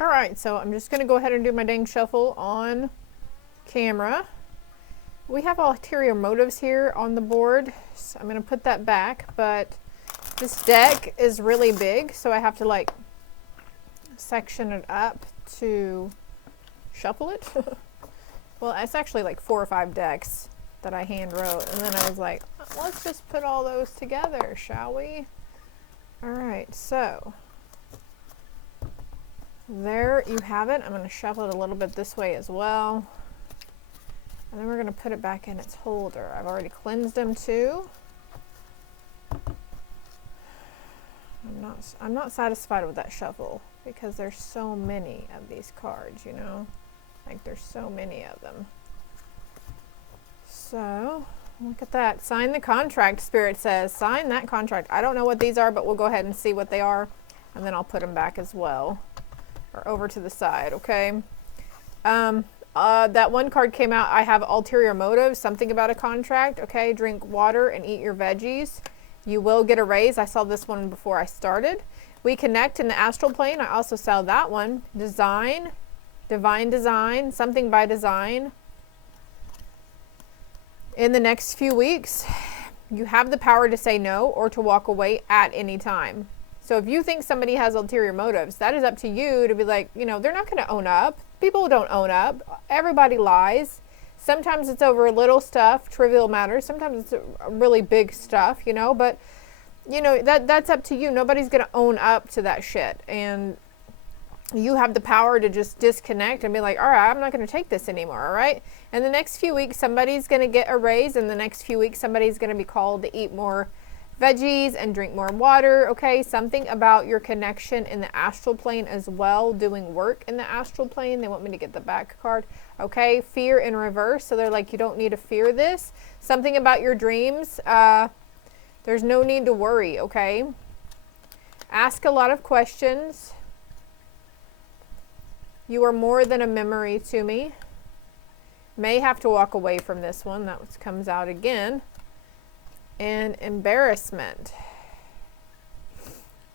All right, so I'm just going to go ahead and do my dang shuffle on camera. We have ulterior motives here on the board, so I'm going to put that back, but this deck is really big, so I have to like section it up to shuffle it. Well, it's actually like 4 or 5 decks that I hand wrote, and then I was like, let's just put all those together, shall we? All right, so there you have it. I'm going to shuffle it a little bit this way as well. And then we're going to put it back in its holder. I've already cleansed them too. I'm not satisfied with that shuffle because there's so many of these cards, you know? Like there's so many of them. So, look at that. Sign the contract, Spirit says. Sign that contract. I don't know what these are, but we'll go ahead and see what they are. And then I'll put them back as well. Or over to the side, okay? That one card came out, I have ulterior motives, something about a contract, okay? Drink water and eat your veggies. You will get a raise. I saw this one before I started. We connect in the astral plane. I also saw that one. Design, divine design, something by design. In the next few weeks, you have the power to say no or to walk away at any time. So if you think somebody has ulterior motives, that is up to you to be like, you know, they're not going to own up. People don't own up. Everybody lies. Sometimes it's over little stuff, trivial matters. Sometimes it's really big stuff, you know, but you know, that's up to you. Nobody's going to own up to that shit. And you have the power to just disconnect and be like, all right, I'm not going to take this anymore. All right. And the next few weeks, somebody's going to get a raise. And the next few weeks, somebody's going to be called to eat more veggies and drink more water. Okay, something about your connection in the astral plane as well, doing work in the astral plane. They want me to get the back card. Okay, fear in reverse. So they're like, you don't need to fear this. Something about your dreams. There's no need to worry. Okay, ask a lot of questions. You are more than a memory to me. May have to walk away from this one. That comes out again. And embarrassment.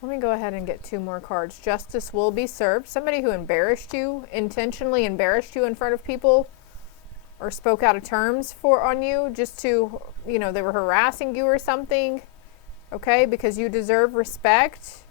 Let me go ahead and get 2 more cards. Justice will be served. Somebody who embarrassed you, intentionally embarrassed you in front of people, or spoke out of terms on you, just to, you know, they were harassing you or something. Okay, because you deserve respect.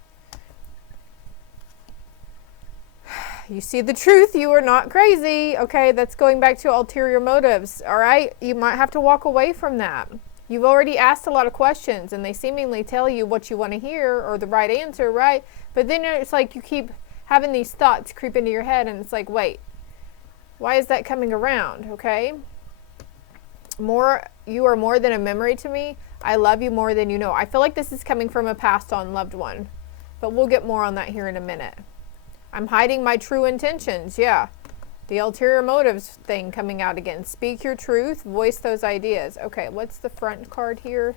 You see the truth. You are not crazy. Okay, that's going back to ulterior motives. All right, you might have to walk away from that. You've already asked a lot of questions and they seemingly tell you what you want to hear or the right answer, right? But then it's like you keep having these thoughts creep into your head and it's like, wait, why is that coming around? Okay. You are more than a memory to me. I love you more than you know. I feel like this is coming from a passed on loved one, but we'll get more on that here in a minute. I'm hiding my true intentions. Yeah. The ulterior motives thing coming out again. Speak your truth. Voice those ideas. Okay, what's the front card here?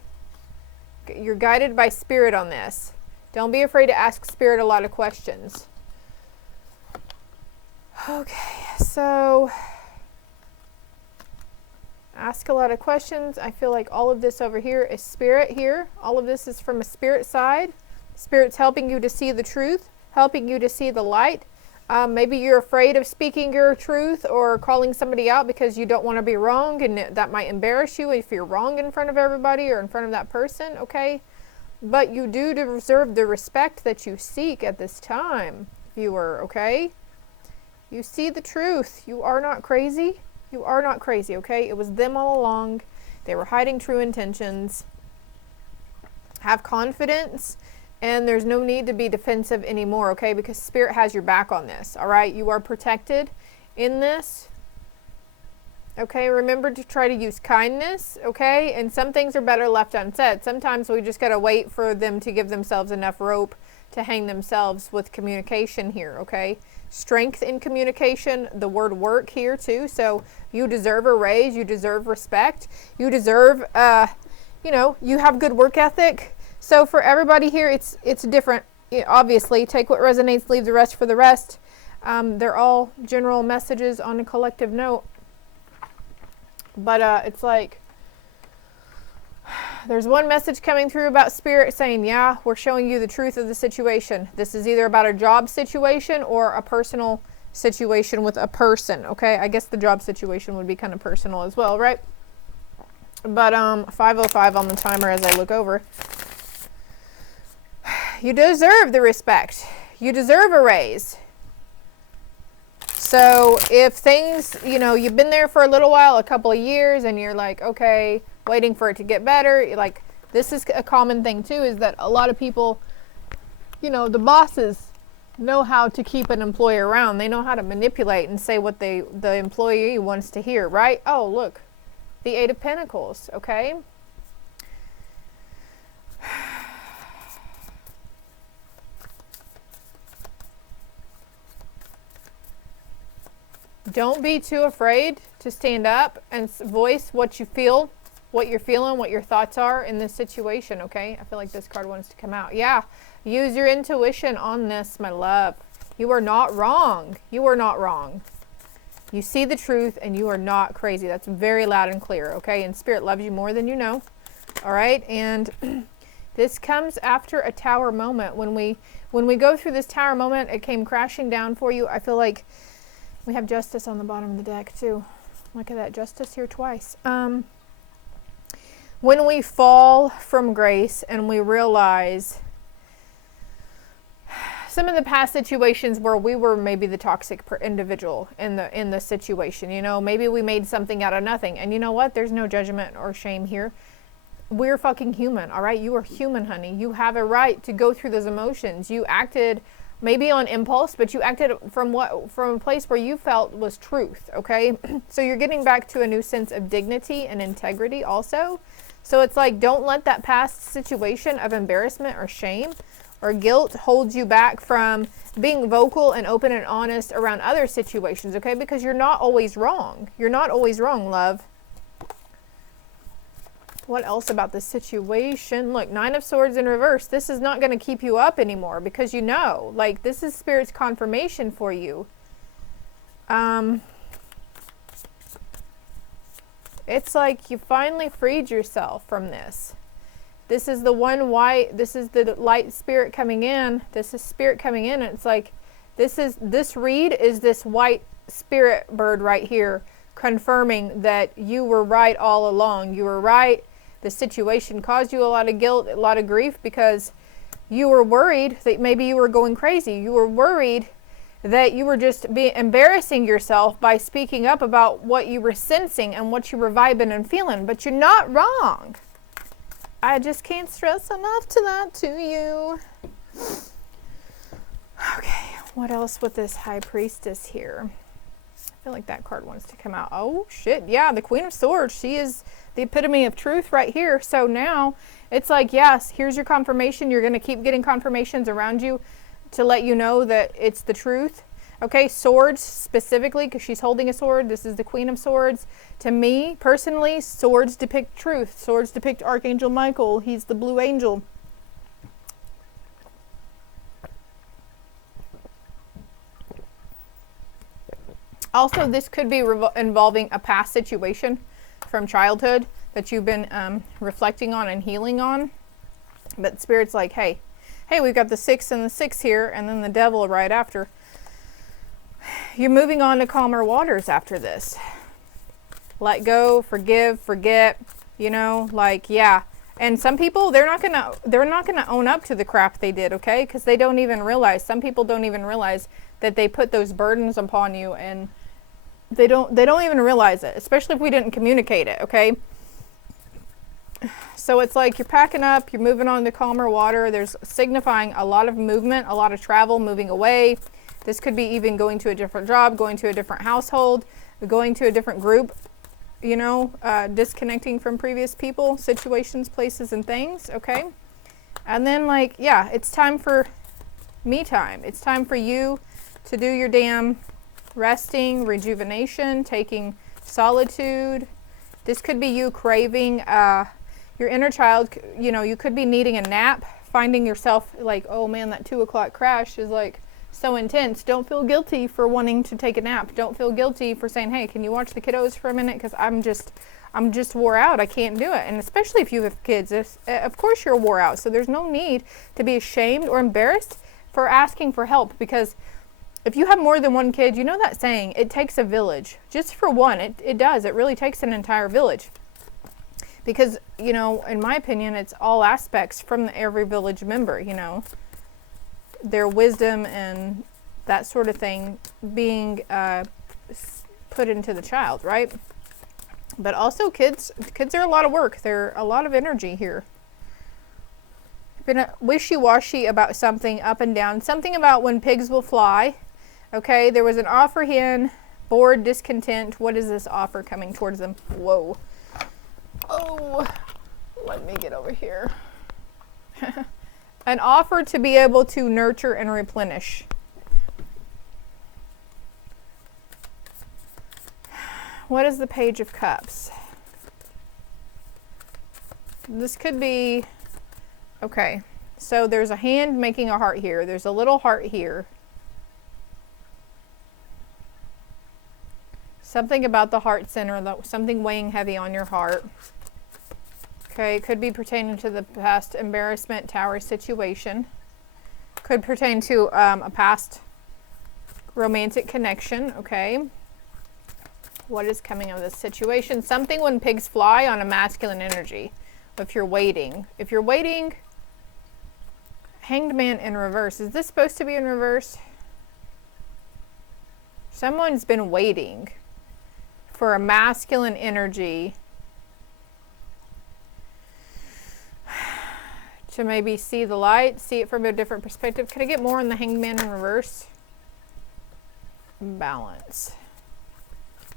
You're guided by Spirit on this. Don't be afraid to ask Spirit a lot of questions. Okay, so ask a lot of questions. I feel like all of this over here is Spirit here. All of this is from a Spirit side. Spirit's helping you to see the truth, helping you to see the light. Maybe you're afraid of speaking your truth or calling somebody out because you don't want to be wrong, and that might embarrass you if you're wrong in front of everybody or in front of that person, okay? But you do deserve the respect that you seek at this time, viewer, okay? You see the truth. You are not crazy. You are not crazy, okay? It was them all along. They were hiding true intentions. Have confidence. And there's no need to be defensive anymore, okay? Because Spirit has your back on this, all right? You are protected in this. Okay, remember to try to use kindness, okay? And some things are better left unsaid. Sometimes we just got to wait for them to give themselves enough rope to hang themselves with communication here, okay? Strength in communication, the word work here too. So you deserve a raise, you deserve respect, you deserve, you know, you have good work ethic. So for everybody here, it's different. Obviously, take what resonates, leave the rest for the rest. They're all general messages on a collective note. But it's like, There's one message coming through about Spirit saying, yeah, we're showing you the truth of the situation. This is either about a job situation or a personal situation with a person, okay? I guess the job situation would be kind of personal as well, right? But 5:05 on the timer as I look over. You deserve the respect. You deserve a raise. So if things, you know, you've been there for a little while, a couple of years, and you're like, okay, waiting for it to get better. Like, this is a common thing too, is that a lot of people, you know, the bosses know how to keep an employee around. They know how to manipulate and say what the employee wants to hear, right? Oh, look, the Eight of Pentacles, okay? Don't be too afraid to stand up and voice what you feel, what you're feeling, what your thoughts are in this situation, okay? I feel like this card wants to come out. Yeah, use your intuition on this, my love. You are not wrong. You are not wrong. You see the truth and you are not crazy. That's very loud and clear, okay? And Spirit loves you more than you know, all right? And this comes after a tower moment. When we go through this tower moment, it came crashing down for you. I feel like we have Justice on the bottom of the deck too. Look at that, Justice here twice. When we fall from grace and we realize some of the past situations where we were maybe the toxic individual in the situation, you know, maybe we made something out of nothing. And you know what? There's no judgment or shame here. We're fucking human, all right? You are human, honey. You have a right to go through those emotions. You acted maybe on impulse, but you acted from a place where you felt was truth, okay? So you're getting back to a new sense of dignity and integrity also. So it's like, don't let that past situation of embarrassment or shame or guilt hold you back from being vocal and open and honest around other situations, okay? Because you're not always wrong. You're not always wrong, love. What else about this situation? Look, Nine of Swords in reverse. This is not going to keep you up anymore because you know, like, this is Spirit's confirmation for you. It's like you finally freed yourself from this. This is the one white, this is the light spirit coming in. This is Spirit coming in. And it's like, this read is this white spirit bird right here confirming that you were right all along. You were right. The situation caused you a lot of guilt, a lot of grief because you were worried that maybe you were going crazy. You were worried that you were just embarrassing yourself by speaking up about what you were sensing and what you were vibing and feeling. But you're not wrong. I just can't stress enough to that to you. Okay, what else with this High Priestess here? I feel like that card wants to come out. Oh, shit. Yeah, the Queen of Swords. She is the epitome of truth right here. So now it's like, yes, here's your confirmation. You're going to keep getting confirmations around you to let you know that it's the truth. Okay, swords specifically, because she's holding a sword. This is the Queen of Swords. To me, personally, swords depict truth. Swords depict Archangel Michael. He's the blue angel. Also, this could be involving a past situation from childhood that you've been reflecting on and healing on. But Spirit's like, hey, we've got the 6 and the 6 here, and then the Devil right after. You're moving on to calmer waters after this. Let go, forgive, forget, you know, like, yeah. And some people, they're not gonna own up to the crap they did, okay? Because they don't even realize. Some people don't even realize that they put those burdens upon you, and they don't even realize it, especially if we didn't communicate it, okay? So it's like you're packing up, you're moving on to calmer water. There's signifying a lot of movement, a lot of travel, moving away. This could be even going to a different job, going to a different household, going to a different group, you know, disconnecting from previous people, situations, places, and things, okay? And then, like, yeah, it's time for me time. It's time for you to do your damn resting, rejuvenation, taking solitude. This could be you craving your inner child. You know, you could be needing a nap, finding yourself like, oh man, that 2 o'clock crash is like so intense. Don't feel guilty for wanting to take a nap. Don't feel guilty for saying, hey, can you watch the kiddos for a minute? Because I'm just wore out. I can't do it. And especially if you have kids, of course you're wore out. So there's no need to be ashamed or embarrassed for asking for help, because if you have more than one kid, you know that saying, it takes a village. Just for one, it does. It really takes an entire village. Because, you know, in my opinion, it's all aspects from every village member, you know. Their wisdom and that sort of thing being put into the child, right? But also kids are a lot of work. They're a lot of energy here. Been wishy-washy about something, up and down. Something about when pigs will fly. Okay, there was an offer hen, bored, discontent. What is this offer coming towards them? Whoa. Oh, let me get over here. An offer to be able to nurture and replenish. What is the Page of Cups? This could be, okay, so there's a hand making a heart here. There's a little heart here. Something about the heart center, something weighing heavy on your heart. Okay, it could be pertaining to the past embarrassment, tower situation. Could pertain to a past romantic connection, okay. What is coming of this situation? Something when pigs fly on a masculine energy. If you're waiting. If you're waiting, Hanged Man in reverse. Is this supposed to be in reverse? Someone's been waiting for a masculine energy to maybe see the light, see it from a different perspective. Can I get more on the Hanged Man in reverse? Balance.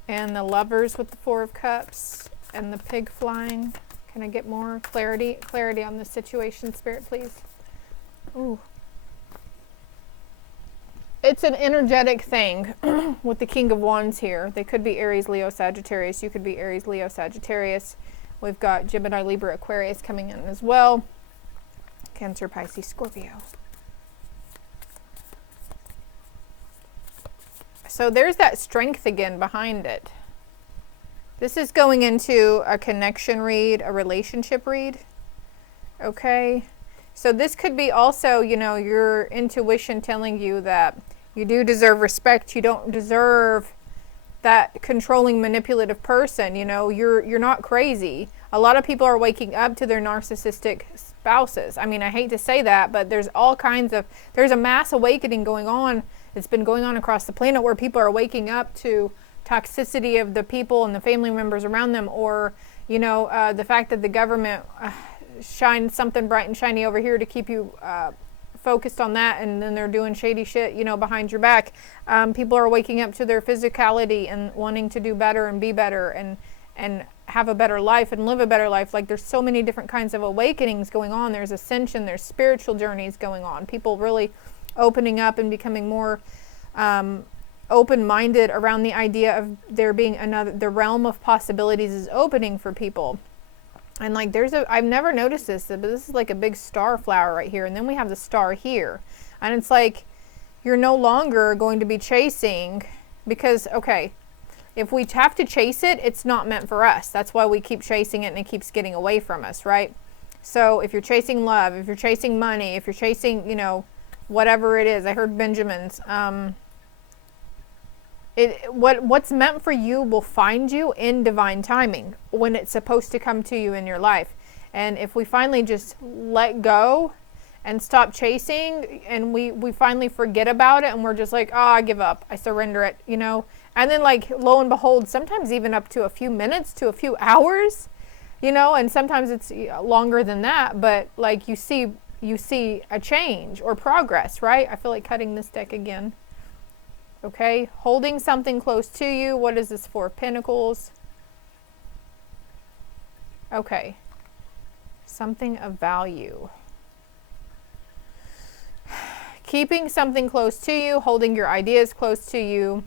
And the Lovers with the Four of Cups and the pig flying. Can I get more clarity on this situation, Spirit, please? Ooh. It's an energetic thing with the King of Wands here. They could be Aries, Leo, Sagittarius. You could be Aries, Leo, Sagittarius. We've got Gemini, Libra, Aquarius coming in as well. Cancer, Pisces, Scorpio. So there's that strength again behind it. This is going into a connection read, a relationship read. Okay. So this could be also, you know, your intuition telling you that you do deserve respect. You don't deserve that controlling, manipulative person. You know, you're not crazy. A lot of people are waking up to their narcissistic spouses. I mean, I hate to say that, but there's a mass awakening going on. It's been going on across the planet where people are waking up to toxicity of the people and the family members around them, or, you know, the fact that the government shines something bright and shiny over here to keep you focused on that, and then they're doing shady shit, you know, behind your back. People are waking up to their physicality and wanting to do better and be better and have a better life and live a better life. Like, there's so many different kinds of awakenings going on. There's ascension, there's spiritual journeys going on. People really opening up and becoming more open-minded around the idea of there being the realm of possibilities is opening for people. And like I've never noticed this, but this is like a big star flower right here. And then we have the star here. And it's like, you're no longer going to be chasing, because, okay, if we have to chase it, it's not meant for us. That's why we keep chasing it and it keeps getting away from us, right? So if you're chasing love, if you're chasing money, if you're chasing, you know, whatever it is, I heard Benjamin's, what's meant for you will find you in divine timing when it's supposed to come to you in your life. And if we finally just let go and stop chasing, and we finally forget about it, and we're just like, oh, I give up, I surrender it, you know. And then, like, lo and behold, sometimes even up to a few minutes to a few hours, you know, and sometimes it's longer than that, but like you see a change or progress, right? I feel like cutting this deck again. Okay, holding something close to you. What is this for? Pentacles. Okay, something of value. Keeping something close to you, holding your ideas close to you,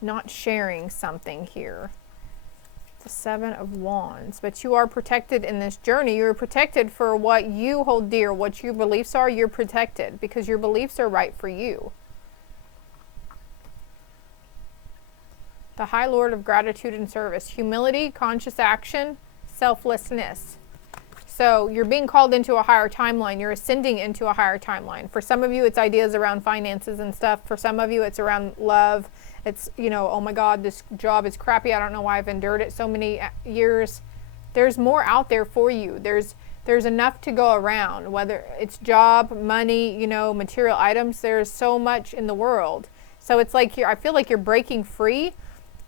not sharing something here. The 7 of Wands. But you are protected in this journey. You're protected for what you hold dear, what your beliefs are. You're protected because your beliefs are right for you. The High Lord of Gratitude and Service. Humility, conscious action, selflessness. So you're being called into a higher timeline. You're ascending into a higher timeline. For some of you, it's ideas around finances and stuff. For some of you, it's around love. It's, you know, oh my God, this job is crappy. I don't know why I've endured it so many years. There's more out there for you. There's enough to go around, whether it's job, money, you know, material items. There's so much in the world. So it's like I feel like you're breaking free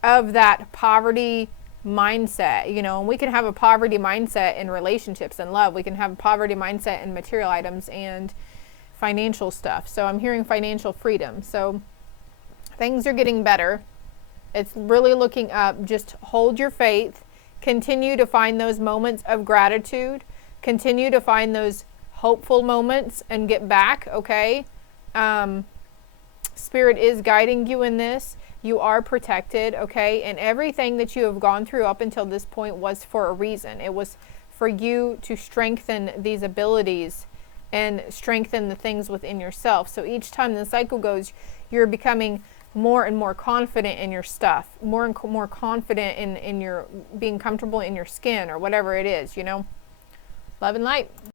of that poverty mindset, you know, and we can have a poverty mindset in relationships and love. We can have a poverty mindset in material items and financial stuff. So I'm hearing financial freedom. So things are getting better. It's really looking up. Just hold your faith. Continue to find those moments of gratitude. Continue to find those hopeful moments and get back, okay? Spirit is guiding you in this. You are protected, okay? And everything that you have gone through up until this point was for a reason. It was for you to strengthen these abilities and strengthen the things within yourself. So each time the cycle goes, you're becoming more and more confident in your stuff, more and more confident in your being comfortable in your skin or whatever it is, you know? Love and light.